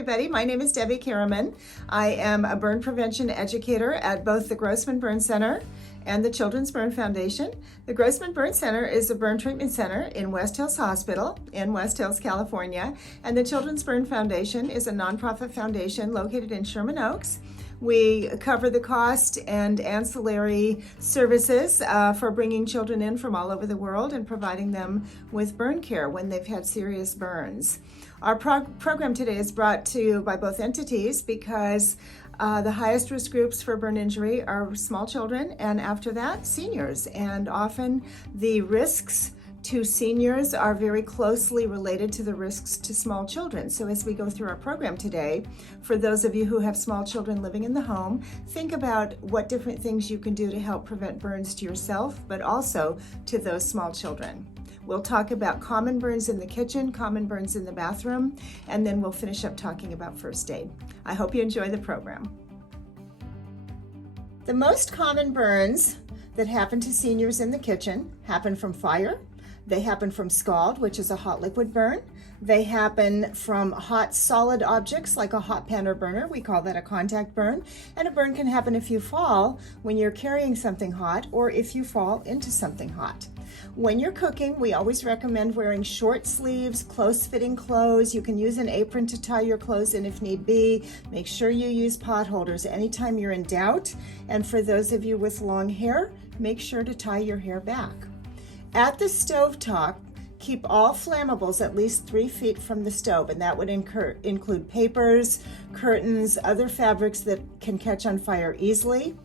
everybody. My name is Debbie Karaman. I am a burn prevention educator at both the Grossman Burn Center and the Children's Burn Foundation. The Grossman Burn Center is a burn treatment center in West Hills Hospital in West Hills, California, and the Children's Burn Foundation is a nonprofit foundation located in Sherman Oaks. We cover the cost and ancillary services for bringing children in from all over the world and providing them with burn care when they've had serious burns. Our program today is brought to you by both entities because the highest risk groups for burn injury are small children, and after that, seniors. And often the risks to seniors are very closely related to the risks to small children. So as we go through our program today, for those of you who have small children living in the home, think about what different things you can do to help prevent burns to yourself, but also to those small children. We'll talk about common burns in the kitchen, common burns in the bathroom, and then we'll finish up talking about first aid. I hope you enjoy the program. The most common burns that happen to seniors in the kitchen happen from fire. They happen from scald, which is a hot liquid burn. They happen from hot solid objects like a hot pan or burner. We call that a contact burn. And a burn can happen if you fall when you're carrying something hot or if you fall into something hot. When you're cooking, we always recommend wearing short sleeves, close-fitting clothes. You can use an apron to tie your clothes in if need be. Make sure you use pot holders anytime you're in doubt. And for those of you with long hair, make sure to tie your hair back. At the stovetop, keep all flammables at least 3 feet from the stove, and that would include papers, curtains, other fabrics that can catch on fire easily.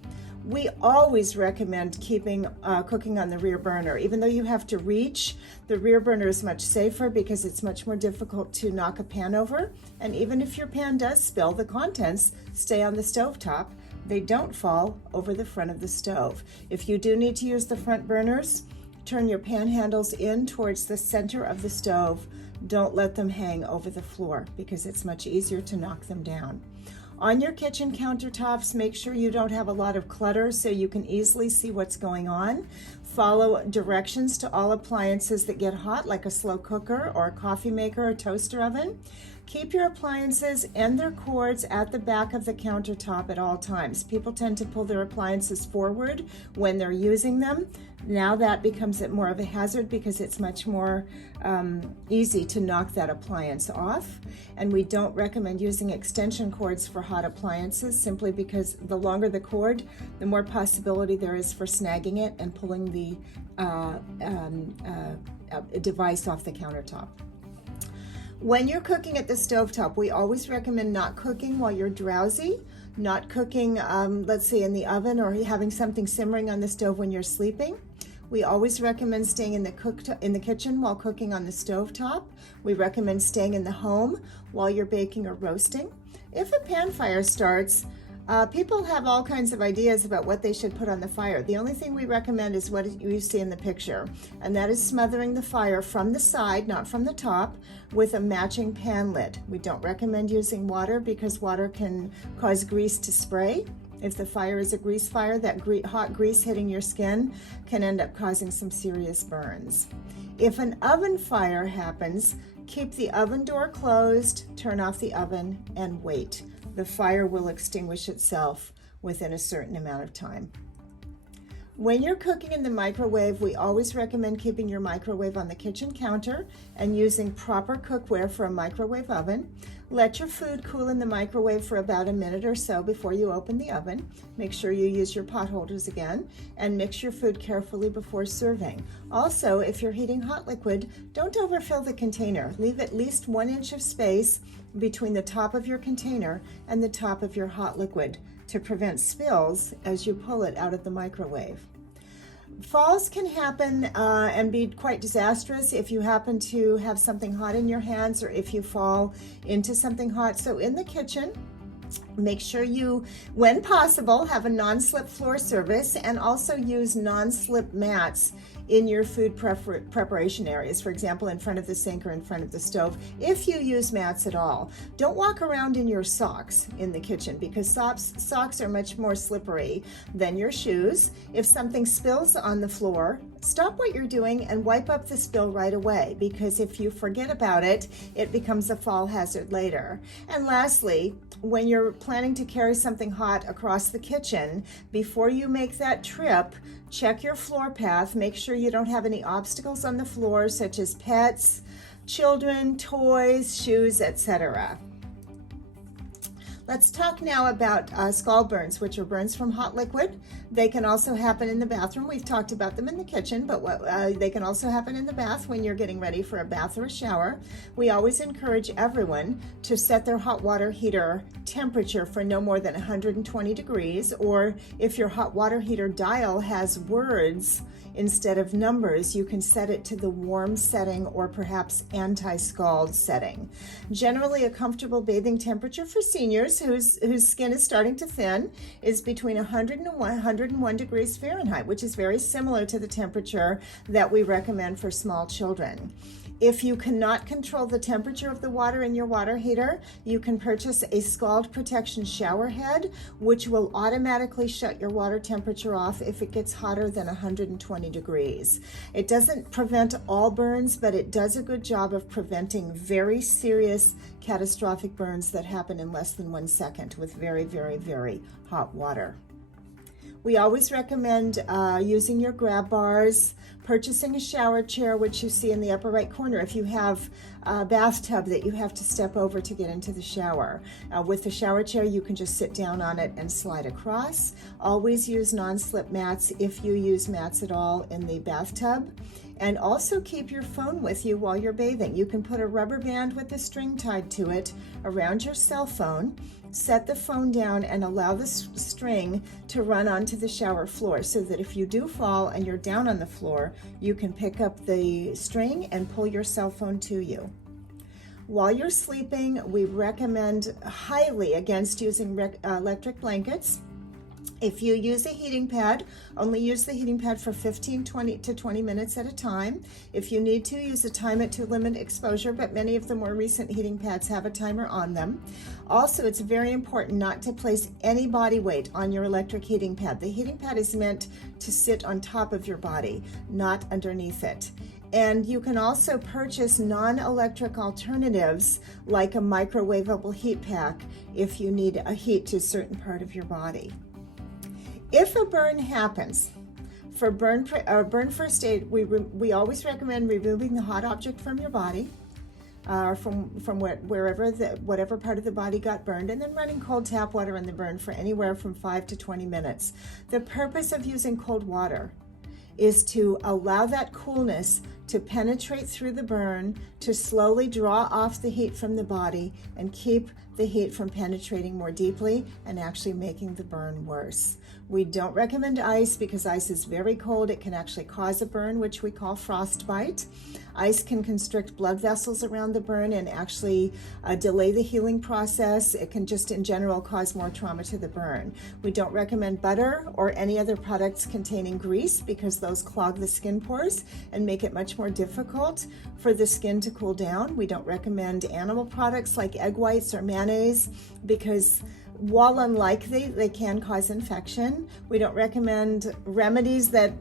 We always recommend keeping cooking on the rear burner. Even though you have to reach, the rear burner is much safer because it's much more difficult to knock a pan over. And even if your pan does spill, the contents stay on the stovetop. They don't fall over the front of the stove. If you do need to use the front burners, turn your pan handles in towards the center of the stove. Don't let them hang over the floor because it's much easier to knock them down. On your kitchen countertops, make sure you don't have a lot of clutter so you can easily see what's going on. Follow directions to all appliances that get hot, like a slow cooker or a coffee maker or toaster oven. Keep your appliances and their cords at the back of the countertop at all times. People tend to pull their appliances forward when they're using them. Now that becomes more of a hazard because it's much more easy to knock that appliance off. And we don't recommend using extension cords for hot appliances simply because the longer the cord, the more possibility there is for snagging it and pulling the device off the countertop. When you're cooking at the stovetop, we always recommend not cooking while you're drowsy, not cooking, let's say in the oven or having something simmering on the stove when you're sleeping. We always recommend staying in the kitchen while cooking on the stovetop. We recommend staying in the home while you're baking or roasting. If a pan fire starts, people have all kinds of ideas about what they should put on the fire. The only thing we recommend is what you see in the picture, and that is smothering the fire from the side, not from the top, with a matching pan lid. We don't recommend using water because water can cause grease to spray. If the fire is a grease fire, that hot grease hitting your skin can end up causing some serious burns. If an oven fire happens, keep the oven door closed, turn off the oven, and wait. The fire will extinguish itself within a certain amount of time. When you're cooking in the microwave, we always recommend keeping your microwave on the kitchen counter and using proper cookware for a microwave oven. Let your food cool in the microwave for about a minute or so before you open the oven. Make sure you use your pot holders again and mix your food carefully before serving. Also, if you're heating hot liquid, don't overfill the container. Leave at least 1 inch of space between the top of your container and the top of your hot liquid to prevent spills as you pull it out of the microwave. Falls can happen and be quite disastrous if you happen to have something hot in your hands or if you fall into something hot. So in the kitchen, Make sure you, when possible, have a non-slip floor surface, and also use non-slip mats in your food preparation areas, for example, in front of the sink or in front of the stove, if you use mats at all. Don't walk around in your socks in the kitchen, because socks are much more slippery than your shoes. If something spills on the floor, stop what you're doing and wipe up the spill right away, because if you forget about it, it becomes a fall hazard later. And lastly, when you're planning to carry something hot across the kitchen, before you make that trip, check your floor path. Make sure you don't have any obstacles on the floor, such as pets, children, toys, shoes, etc. Let's talk now about scald burns, which are burns from hot liquid. They can also happen in the bathroom. We've talked about them in the kitchen, but they can also happen in the bath when you're getting ready for a bath or a shower. We always encourage everyone to set their hot water heater temperature for no more than 120 degrees, or if your hot water heater dial has words instead of numbers, you can set it to the warm setting or perhaps anti-scald setting. Generally, a comfortable bathing temperature for seniors whose skin is starting to thin is between 100 and 101 degrees Fahrenheit, which is very similar to the temperature that we recommend for small children. If you cannot control the temperature of the water in your water heater, you can purchase a scald protection shower head, which will automatically shut your water temperature off if it gets hotter than 120 degrees. It doesn't prevent all burns, but it does a good job of preventing very serious catastrophic burns that happen in less than 1 second with very, very, very hot water. We always recommend using your grab bars, purchasing a shower chair, which you see in the upper right corner if you have a bathtub that you have to step over to get into the shower. With the shower chair, you can just sit down on it and slide across. Always use non-slip mats if you use mats at all in the bathtub. And also keep your phone with you while you're bathing. You can put a rubber band with a string tied to it around your cell phone, set the phone down, and allow the string to run onto the shower floor so that if you do fall and you're down on the floor, you can pick up the string and pull your cell phone to you. While you're sleeping, we recommend highly against using electric blankets. If you use a heating pad, only use the heating pad for 20 to 20 minutes at a time. If you need to, use a timer to limit exposure, but many of the more recent heating pads have a timer on them. Also, it's very important not to place any body weight on your electric heating pad. The heating pad is meant to sit on top of your body, not underneath it. And you can also purchase non-electric alternatives like a microwavable heat pack if you need a heat to a certain part of your body. If a burn happens, for burn first aid, we always recommend removing the hot object from your body, from whatever part of the body got burned, and then running cold tap water in the burn for anywhere from 5 to 20 minutes. The purpose of using cold water is to allow that coolness to penetrate through the burn, to slowly draw off the heat from the body and keep the heat from penetrating more deeply and actually making the burn worse. We don't recommend ice because ice is very cold. It can actually cause a burn, which we call frostbite. Ice can constrict blood vessels around the burn and actually delay the healing process. It can just in general cause more trauma to the burn. We don't recommend butter or any other products containing grease because those clog the skin pores and make it much more difficult for the skin to cool down. We don't recommend animal products like egg whites or mayonnaise because while unlikely, they can cause infection. We don't recommend remedies that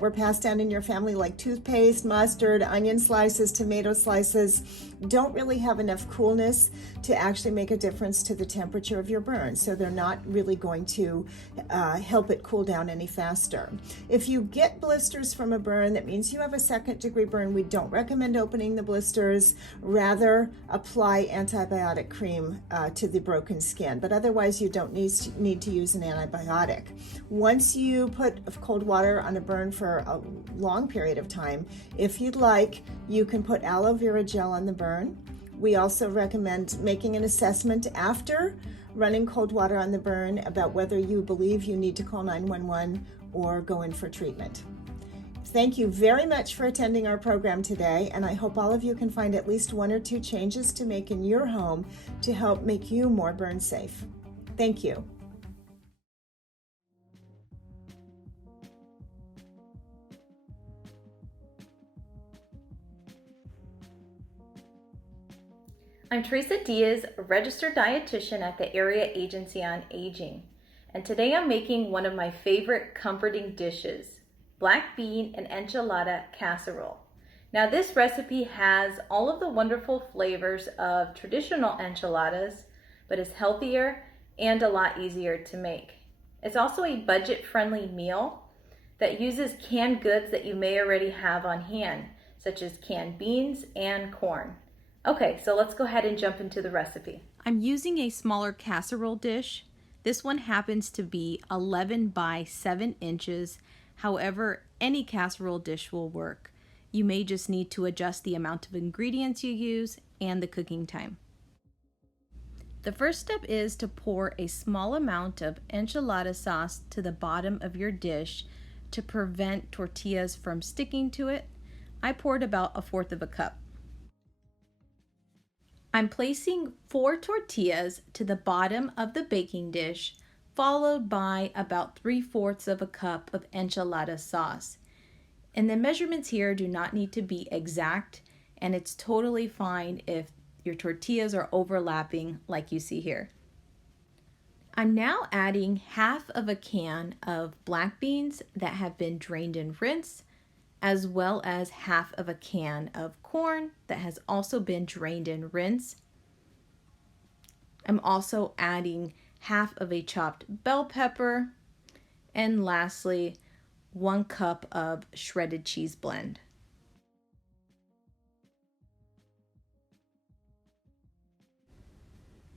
were passed down in your family like toothpaste, mustard, onion slices, tomato slices, don't really have enough coolness to actually make a difference to the temperature of your burn. So they're not really going to help it cool down any faster. If you get blisters from a burn, that means you have a second-degree burn. We don't recommend opening the blisters. Rather, apply antibiotic cream to the broken skin, but otherwise you don't need to use an antibiotic. Once you put cold water on a burn for a long period of time, if you'd like, you can put aloe vera gel on the burn. We also recommend making an assessment after running cold water on the burn about whether you believe you need to call 911 or go in for treatment. Thank you very much for attending our program today, and I hope all of you can find at least 1 or 2 changes to make in your home to help make you more burn safe. Thank you. I'm Teresa Diaz, a registered dietitian at the Area Agency on Aging, and today I'm making one of my favorite comforting dishes, black bean and enchilada casserole. Now this recipe has all of the wonderful flavors of traditional enchiladas, but is healthier and a lot easier to make. It's also a budget-friendly meal that uses canned goods that you may already have on hand, such as canned beans and corn. Okay, so let's go ahead and jump into the recipe. I'm using a smaller casserole dish. This one happens to be 11 by 7 inches. However, any casserole dish will work. You may just need to adjust the amount of ingredients you use and the cooking time. The first step is to pour a small amount of enchilada sauce to the bottom of your dish to prevent tortillas from sticking to it. I poured about 1/4 cup. I'm placing 4 tortillas to the bottom of the baking dish, followed by about 3/4 cup of enchilada sauce. And the measurements here do not need to be exact, and it's totally fine if your tortillas are overlapping like you see here. I'm now adding 1/2 can of black beans that have been drained and rinsed, as well as 1/2 can of corn that has also been drained and rinsed. I'm also adding 1/2 chopped bell pepper, and lastly, 1 cup of shredded cheese blend.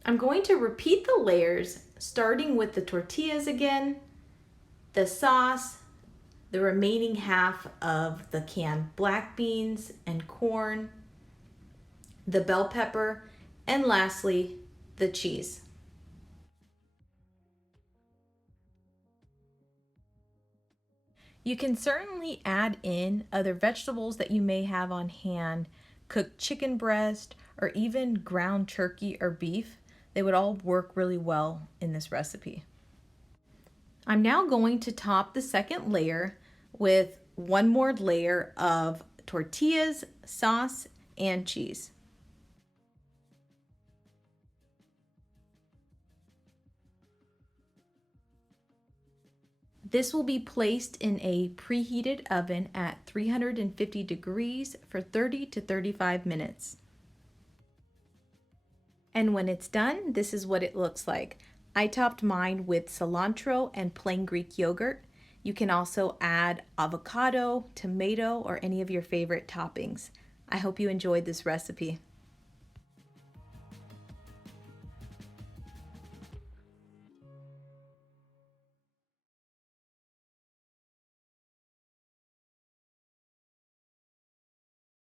I'm going to repeat the layers, starting with the tortillas again, the sauce, the remaining 1/2 of the canned black beans and corn, the bell pepper, and lastly, the cheese. You can certainly add in other vegetables that you may have on hand, cooked chicken breast, or even ground turkey or beef. They would all work really well in this recipe. I'm now going to top the second layer with 1 more layer of tortillas, sauce, and cheese. This will be placed in a preheated oven at 350 degrees for 30 to 35 minutes. And when it's done, this is what it looks like. I topped mine with cilantro and plain Greek yogurt. You can also add avocado, tomato, or any of your favorite toppings. I hope you enjoyed this recipe.